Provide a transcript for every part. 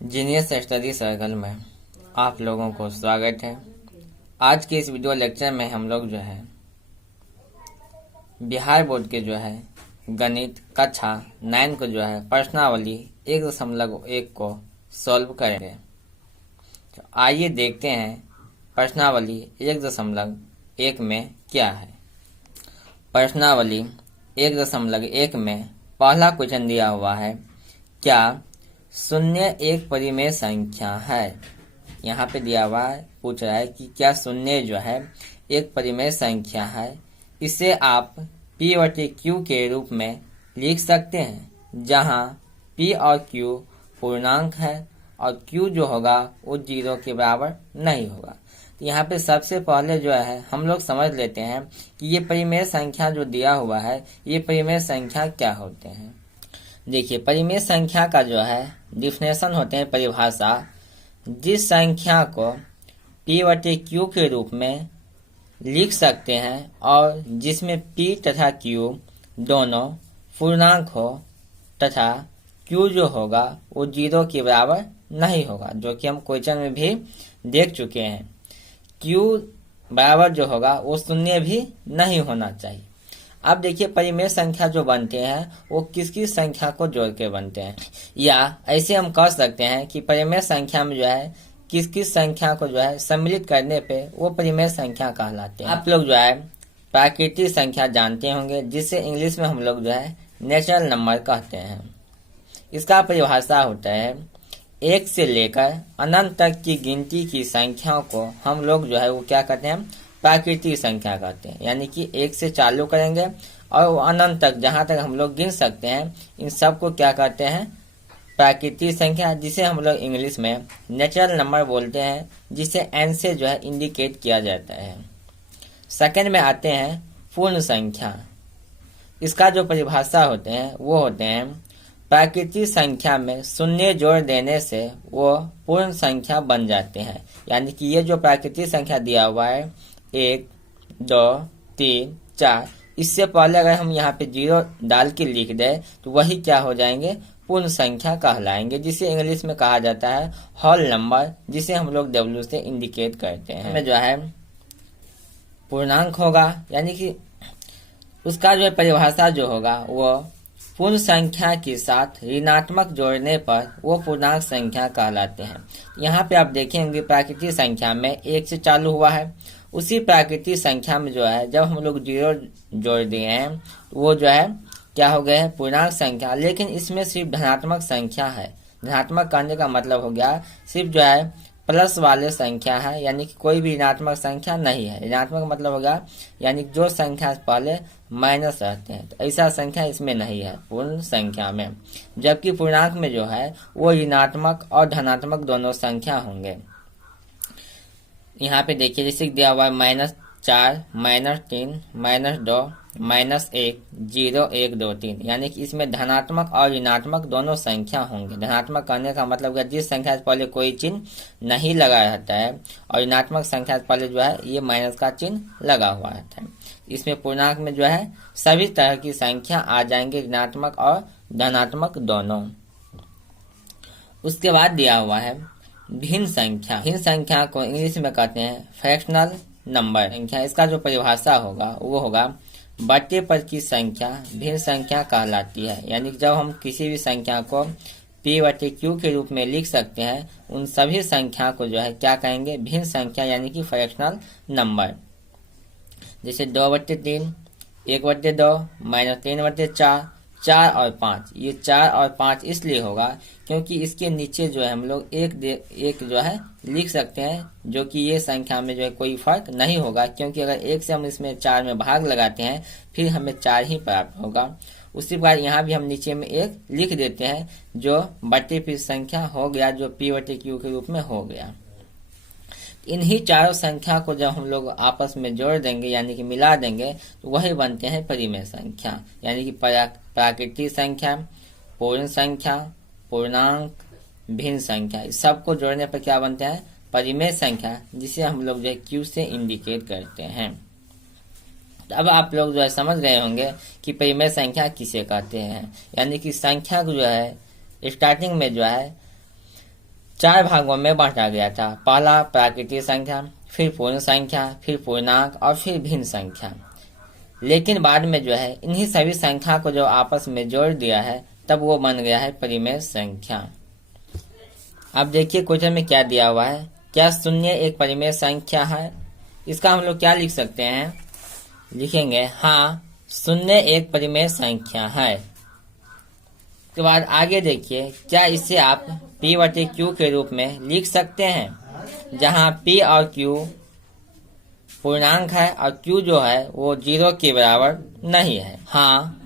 Genius study circle में आप लोगों को स्वागत है। आज के इस वीडियो लेक्चर में हम लोग बिहार बोर्ड के गणित कक्षा 9 को प्रश्नावली 1.1 को सॉल्व करेंगे। तो आइए देखते हैं प्रश्नावली 1.1 में क्या है। प्रश्नावली 1.1 में पहला क्वेश्चन दिया हुआ है, क्या शून्य एक परिमेय संख्या है। यहाँ पे दिया हुआ है, पूछ रहा है कि क्या शून्य एक परिमेय संख्या है। इसे आप P/Q के रूप में लिख सकते हैं, जहाँ P और Q पूर्णांक है और Q जो होगा वो 0 के बराबर नहीं होगा। तो यहाँ पे सबसे पहले हम लोग समझ लेते हैं कि ये परिमेय संख्या जो दिया हुआ है, ये परिमेय संख्या क्या होते हैं। देखिए, परिमेय संख्या का डिफिनेशन होते हैं, परिभाषा, जिस संख्या को P/Q के रूप में लिख सकते हैं और जिसमें P तथा Q दोनों पूर्णांक हो तथा Q जो होगा वो 0 के बराबर नहीं होगा, जो कि हम क्वेश्चन में भी देख चुके हैं। Q बराबर जो होगा वो शून्य भी नहीं होना चाहिए। अब देखिए, परिमेय संख्या जो बनते हैं वो किस किस संख्या को जोड़ के बनते हैं, या ऐसे हम कह सकते हैं कि परिमेय संख्या में किस किस संख्या को सम्मिलित करने पे वो परिमेय संख्या कहलाते हैं। आप लोग प्राकृतिक संख्या जानते होंगे, जिसे इंग्लिश में हम लोग नेचुरल नंबर कहते हैं। इसका परिभाषा होता है, 1 से लेकर अनंत तक की गिनती की संख्याओं को हम लोग वो क्या कहते हैं, प्राकृतिक संख्या कहते हैं। यानी कि 1 से चालू करेंगे और अनंत तक जहां तक हम लोग गिन सकते हैं, इन सब को क्या कहते हैं, प्राकृतिक संख्या, जिसे हम लोग इंग्लिश में नेचुरल नंबर बोलते हैं, जिसे n से इंडिकेट किया जाता है। सेकंड में आते हैं पूर्ण संख्या। इसका जो परिभाषा होते हैं वो होते हैं, प्राकृतिक संख्या में शून्य जोड़ देने से वो पूर्ण संख्या बन जाते हैं। यानी कि ये जो प्राकृतिक संख्या दिया हुआ है 1, 2, 3, 4, इससे पहले अगर हम यहाँ पे 0 डाल के लिख दे तो वही क्या हो जाएंगे, पूर्ण संख्या कहलाएंगे, जिसे इंग्लिश में कहा जाता है होल नंबर, जिसे हम लोग W से इंडिकेट करते हैं। में पूर्णांक होगा, यानी कि उसका परिभाषा जो होगा वो पूर्ण संख्या के साथ ऋणात्मक जोड़ने पर वो पूर्णांक संख्या कहलाते हैं। यहाँ पे आप देखेंगे प्राकृतिक संख्या में 1 से चालू हुआ है, उसी प्राकृतिक संख्या में जब हम लोग 0 जोड़ दिए हैं तो वो क्या हो गया है, पूर्णांक संख्या। लेकिन इसमें सिर्फ धनात्मक संख्या है। धनात्मक करने का मतलब हो गया सिर्फ प्लस वाले संख्या है, यानी कि कोई भी ऋणात्मक संख्या नहीं है। ऋणात्मक मतलब होगा यानी जो संख्या पहले माइनस रहते हैं, तो ऐसा संख्या इसमें नहीं है पूर्ण संख्या में। जबकि पूर्णांक में वो ऋणात्मक और धनात्मक दोनों संख्या होंगे। यहाँ पे देखिए, जैसे दिया हुआ है -4, -3, -2, -1, 0, 1, 2, 3, यानी कि इसमें धनात्मक और ऋणात्मक दोनों संख्या होंगे। धनात्मक करने का मतलब है जिस संख्या से पहले कोई चिन्ह नहीं लगा रहता है, और ऋणात्मक संख्या से पहले ये माइनस का चिन्ह लगा हुआ रहता है। इसमें पूर्णांक में सभी तरह की संख्या आ जाएंगे, ऋणात्मक और धनात्मक दोनों। उसके बाद दिया हुआ है भिन्न संख्या। भिन्न संख्या को इंग्लिश में कहते हैं फ्रैक्शनल नंबर संख्या। इसका जो परिभाषा होगा वो होगा, बट्टे पर की संख्या भिन्न संख्या कहलाती है। यानी जब हम किसी भी संख्या को P/Q के रूप में लिख सकते हैं, उन सभी संख्या को क्या कहेंगे, भिन्न संख्या, यानी कि फ्रैक्शनल नंबर। जैसे 2/3, 1/2, -3/4, 4 और 5। ये 4 और 5 इसलिए होगा क्योंकि इसके नीचे हम लोग एक लिख सकते हैं, जो कि ये संख्या में कोई फर्क नहीं होगा, क्योंकि अगर 1 से हम इसमें 4 में भाग लगाते हैं फिर हमें 4 ही प्राप्त होगा। उसी प्रकार यहाँ भी हम नीचे में 1 लिख देते हैं, जो बट्टे पर संख्या हो गया, जो P/Q के रूप में हो गया। इन्हीं चारों संख्या को जब हम लोग आपस में जोड़ देंगे, यानी कि मिला देंगे, तो वही बनते हैं परिमेय संख्या। यानी कि प्राकृतिक संख्या, पूर्ण संख्या, पूर्णांक, भिन्न संख्या, इस सबको जोड़ने पर क्या बनते हैं, परिमेय संख्या, जिसे हम लोग Q से इंडिकेट करते हैं। तो अब आप लोग समझ गए होंगे कि परिमेय संख्या किसे कहते हैं। यानी कि संख्या को स्टार्टिंग में 4 भागों में बांटा गया था। पहला प्राकृतिक संख्या, फिर पूर्ण संख्या, फिर पूर्णांक और फिर भिन्न संख्या। लेकिन बाद में जो है इन्हीं सभी संख्या को जो आपस में जोड़ दिया है तब वो बन गया है परिमेय संख्या। अब देखिए क्वेश्चन में क्या दिया हुआ है, क्या शून्य एक परिमेय संख्या है? इसका हम लोग क्या लिख सकते हैं, लिखेंगे हाँ शून्य एक परिमेय संख्या है। उसके बाद आगे देखिए, क्या इसे आप p/q के रूप में लिख सकते हैं, जहां p और q पूर्णांक है और q जो है वो 0 के बराबर नहीं है। हाँ,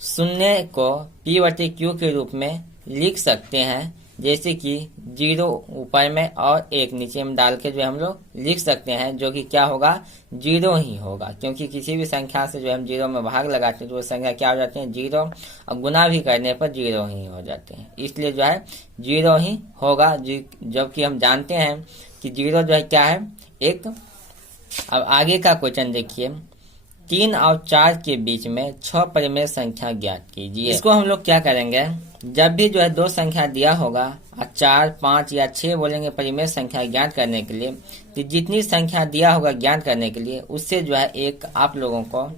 शून्य को p/q के रूप में लिख सकते हैं, जैसे कि 0 ऊपर में और 1 नीचे में डाल के जो हम लोग लिख सकते हैं, जो कि क्या होगा 0 ही होगा, क्योंकि किसी भी संख्या से जो हम 0 में भाग लगाते हैं तो वो संख्या क्या हो जाती है 0, और गुना भी करने पर 0 ही हो जाते हैं। इसलिए जो है 0 ही होगा, जबकि हम जानते हैं कि 0 जो है क्या है 1। अब आगे का क्वेश्चन देखिए, 3 और 4 के बीच में 6 परिमेय संख्या ज्ञात कीजिए। इसको हम लोग क्या करेंगे, जब भी जो है 2 संख्या दिया होगा और 4, 5 या 6 बोलेंगे परिमेय संख्या ज्ञात करने के लिए, तो जितनी संख्या दिया होगा ज्ञात करने के लिए उससे जो है एक आप लोगों को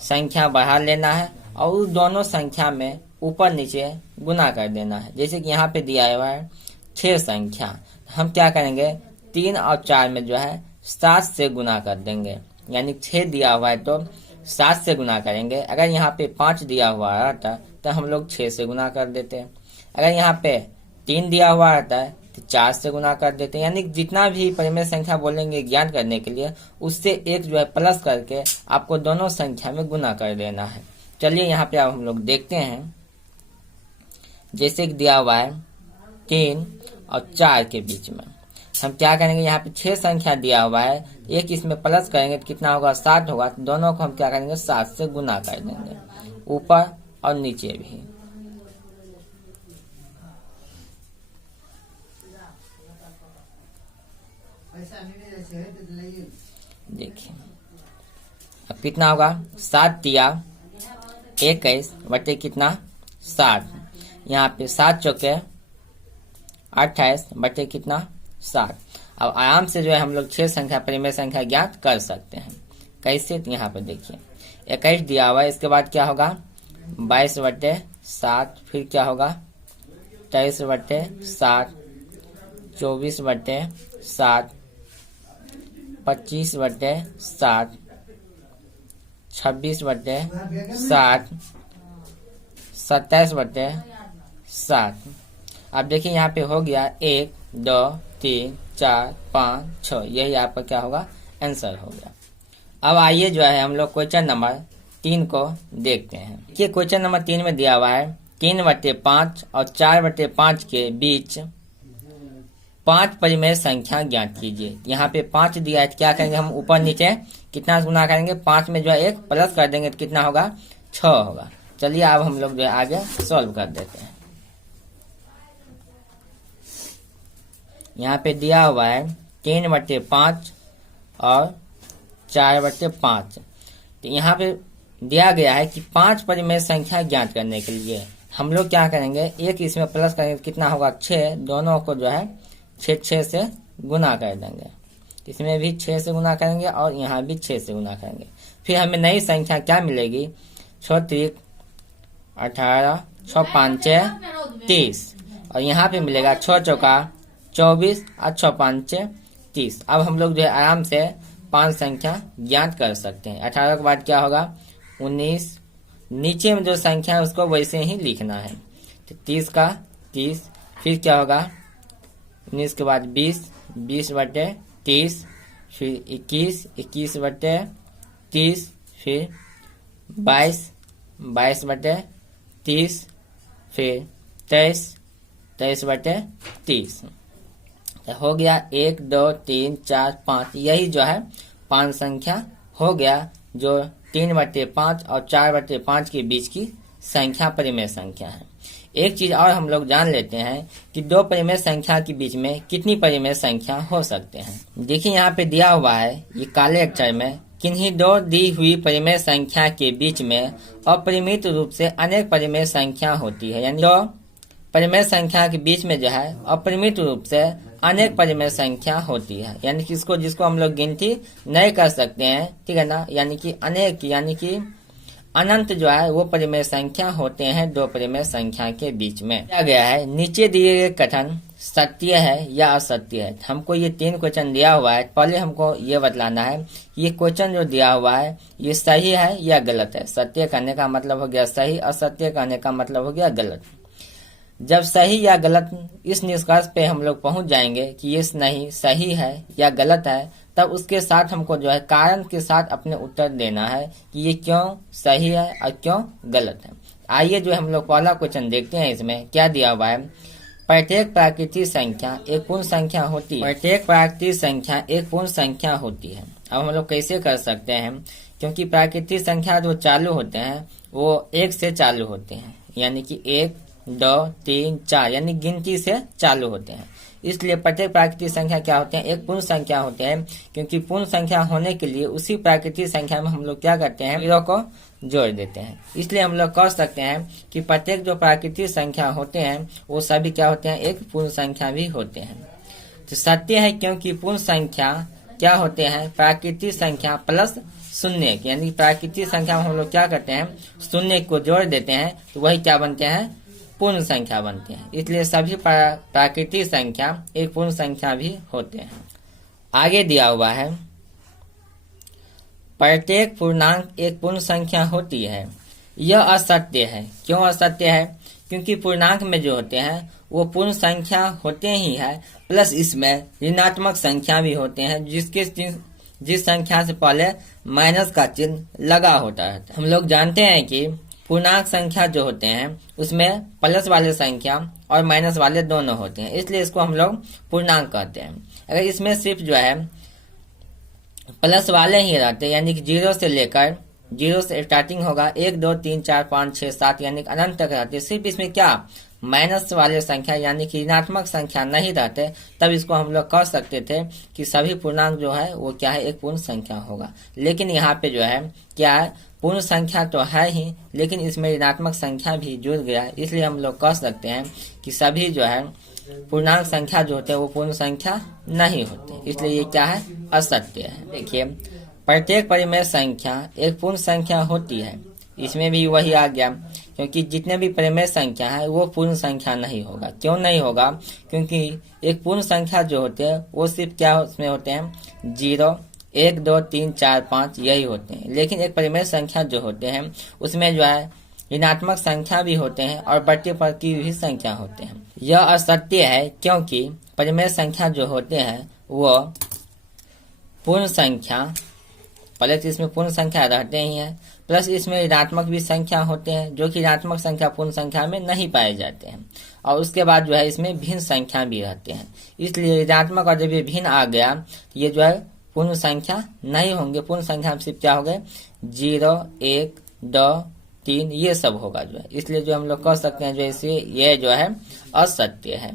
संख्या बढ़ा लेना है और उस दोनों संख्या में ऊपर नीचे गुना कर देना है। जैसे कि यहाँ पे दिया हुआ है 6 संख्या, हम क्या करेंगे 3 और 4 में जो है 7 से गुना कर देंगे, यानी 6 दिया हुआ है तो 7 से गुना करेंगे। अगर यहाँ पे 5 दिया हुआ रहता तो हम लोग 6 से गुना कर देते। अगर यहाँ पे 3 दिया हुआ रहता है तो 4 से गुना कर देते। यानी जितना भी परिमेय संख्या बोलेंगे ज्ञात करने के लिए उससे एक जो है प्लस करके आपको दोनों संख्या में गुना कर देना है। चलिए यहाँ पे अब हम लोग देखते हैं, जैसे कि दिया हुआ है 3 और 4 के बीच में हम क्या करेंगे, यहाँ पे 6 संख्या दिया हुआ है, एक इसमें प्लस करेंगे तो कितना होगा 7 होगा, तो दोनों को हम क्या करेंगे 7 से गुना कर देंगे, ऊपर और नीचे भी। देखिए अब कितना होगा 7 तिया 21 बटे कितना 7, यहाँ पे 7 चौके 28 बटे कितना 7। अब आराम से जो है हम लोग 6 संख्या परिमेय संख्या ज्ञात कर सकते हैं। कैसे, तो यहाँ पे देखिए 21 दिया हुआ है, इसके बाद क्या होगा 22 बटे 7, फिर क्या होगा 23 बटे 7, 24 बटे 7, 25 बटे 7, 26 बटे 7, 27 बटे 7। अब देखिए यहाँ पे हो गया 1, 2, 3, 4, 5, 6, यही आपका क्या होगा आंसर हो गया। अब आइए जो है हम लोग क्वेश्चन नंबर 3 को देखते हैं। ये क्वेश्चन नंबर 3 में दिया हुआ है 3/5 और 4/5 के बीच 5 परिमेय संख्या ज्ञात कीजिए। यहाँ पे 5 दिया है, क्या करेंगे हम ऊपर नीचे कितना गुना करेंगे, 5 में जो है 1 प्लस कर देंगे तो कितना होगा 6 होगा। चलिए अब हम लोग जो है आगे सॉल्व कर देते हैं। यहाँ पे दिया हुआ है 3/5 और 4/5, तो यहाँ पे दिया गया है कि 5 परिमेय संख्या ज्ञात करने के लिए हम लोग क्या करेंगे, एक इसमें प्लस करेंगे तो कितना होगा 6, दोनों को जो है 6 से गुना कर देंगे, इसमें भी 6 से गुना करेंगे और यहाँ भी 6 से गुना करेंगे। फिर हमें नई संख्या क्या मिलेगी 6 3 18, 6 5 30, और यहाँ पे मिलेगा 6 चौका 24 और 6 5 30। अब हम लोग जो है आराम से 5 संख्या ज्ञात कर सकते हैं। 18 के बाद क्या होगा 19, नीचे में जो संख्या है उसको वैसे ही लिखना है, तो 30 का 30, फिर क्या होगा 19 के बाद 20, 20 बटे 30, फिर 21, 21 बटे 30, फिर 22, 22 बटे 30, फिर 23, 23 बटे 30। हो गया 1 2 3 4 5, यही जो है 5 संख्या हो गया, जो 3/5 और 4/5 के बीच की संख्या परिमेय संख्या है। एक चीज और हम लोग जान लेते हैं कि 2 परिमेय संख्या के बीच में कितनी परिमेय संख्या हो सकते हैं। देखिए यहाँ पे दिया हुआ है ये काले अक्षर में, किन्हीं 2 दी हुई परिमेय संख्या के बीच में अपरिमित रूप से अनेक परिमेय संख्या होती है, यानी 2 परिमेय संख्या के बीच में जो है अपरिमित रूप से अनेक परिमेय संख्या होती है, यानी कि इसको जिसको हम लोग गिनती नहीं कर सकते हैं, ठीक है ना, यानी कि अनेक यानी कि अनंत जो है वो परिमेय संख्या होते हैं दो परिमेय संख्या के बीच में। दिया गया है नीचे दिए गए कथन सत्य है या असत्य है। हमको ये 3 क्वेश्चन दिया हुआ है, पहले हमको ये बतलाना है ये क्वेश्चन जो दिया हुआ है ये सही है या गलत है। सत्य कहने का मतलब हो गया सही, असत्य कहने का मतलब हो गया गलत। जब सही या गलत इस निष्कर्ष पे हम लोग पहुंच जाएंगे कि ये नहीं सही है या गलत है, तब उसके साथ हमको जो है कारण के साथ अपने उत्तर देना है कि ये क्यों सही है और क्यों गलत है। आइए जो हम लोग पहला क्वेश्चन देखते हैं। इसमें क्या दिया हुआ है, प्रत्येक प्राकृतिक संख्या एक पूर्ण संख्या होती है। प्रत्येक प्राकृतिक संख्या एक पूर्ण संख्या होती है। अब हम लोग कैसे कर सकते हैं, क्योंकि प्राकृतिक संख्या जो चालू होते हैं वो 1 से चालू होते हैं, यानी कि 1 2 3 4 यानी गिनती से चालू होते हैं। इसलिए प्रत्येक प्राकृतिक संख्या क्या होते हैं, एक पूर्ण संख्या होते हैं। क्योंकि पूर्ण संख्या होने के लिए उसी प्राकृतिक संख्या में हम लोग क्या करते हैं, 0 को जोड़ देते हैं। इसलिए हम लोग कह सकते हैं कि प्रत्येक जो प्राकृतिक संख्या होते हैं वो सभी क्या होते हैं, एक पूर्ण संख्या भी होते हैं। तो सत्य है, क्योंकि पूर्ण संख्या क्या होते हैं, प्राकृतिक संख्या प्लस शून्य, यानी प्राकृतिक संख्या में हम लोग क्या करते हैं, शून्य को जोड़ देते हैं तो वही क्या बनते हैं, पूर्ण संख्या बनते हैं। इसलिए सभी प्राकृतिक संख्या एक पूर्ण संख्या भी होते हैं। आगे दिया हुआ है प्रत्येक पूर्णांक एक पूर्ण संख्या होती है। यह असत्य है। क्यों असत्य है, क्योंकि पूर्णांक में जो होते हैं वो पूर्ण संख्या होते ही है, प्लस इसमें ऋणात्मक संख्या भी होते हैं जिस संख्या से पहले माइनस का चिन्ह लगा होता है। हम लोग जानते हैं कि पूर्णांक संख्या जो होते हैं उसमें प्लस वाले संख्या और माइनस वाले दोनों होते हैं, इसलिए इसको हम लोग पूर्णांक कहते हैं। अगर इसमें सिर्फ जो है प्लस वाले ही रहते, यानी कि 0 से लेकर 0 से स्टार्टिंग होगा 1 2 3 4 5 6 7 यानी कि अनंत तक रहते, सिर्फ इसमें क्या माइनस वाले संख्या यानी कि ऋणात्मक संख्या नहीं रहते, तब इसको हम लोग कह सकते थे कि सभी पूर्णांक जो है वो क्या है, एक पूर्ण संख्या होगा। लेकिन यहाँ पे जो है क्या है, पूर्ण संख्या तो है ही, लेकिन इसमें ऋणात्मक संख्या भी जुड़ गया है, इसलिए हम लोग कह सकते हैं कि सभी जो है पूर्णांक संख्या जो होते हैं वो पूर्ण संख्या नहीं होते, इसलिए ये क्या है, असत्य है। देखिए प्रत्येक परिमेय संख्या एक पूर्ण संख्या होती है, इसमें भी वही आ गया, क्योंकि जितने भी परिमेय संख्या है वो पूर्ण संख्या नहीं होगा। क्यों नहीं होगा, क्योंकि एक पूर्ण संख्या जो होते हैं वो सिर्फ क्या उसमें होते हैं, 0 1 2 3 4 5 यही होते हैं। लेकिन एक परिमेय संख्या जो होते हैं उसमें जो है ऋणात्मक संख्या भी होते हैं और बढ़ती बढ़ती भी संख्या होते हैं। यह असत्य है, क्योंकि परिमेय संख्या जो होते हैं वो पूर्ण संख्या, पहले तो इसमें पूर्ण संख्या रहते ही हैं, प्लस इसमें ऋणात्मक भी संख्या होते हैं जो कि ऋणात्मक संख्या पूर्ण संख्या में नहीं पाए जाते हैं। और उसके बाद जो है इसमें भिन्न संख्या भी रहते हैं, इसलिए ऋणात्मक और जब ये भिन्न आ गया ये जो है पूर्ण संख्या नहीं होंगे। पूर्ण संख्या में सिर्फ क्या हो गए, 0 1 2 3 ये सब होगा जो है, इसलिए जो हम लोग कह सकते हैं जो इसे ये जो है असत्य है।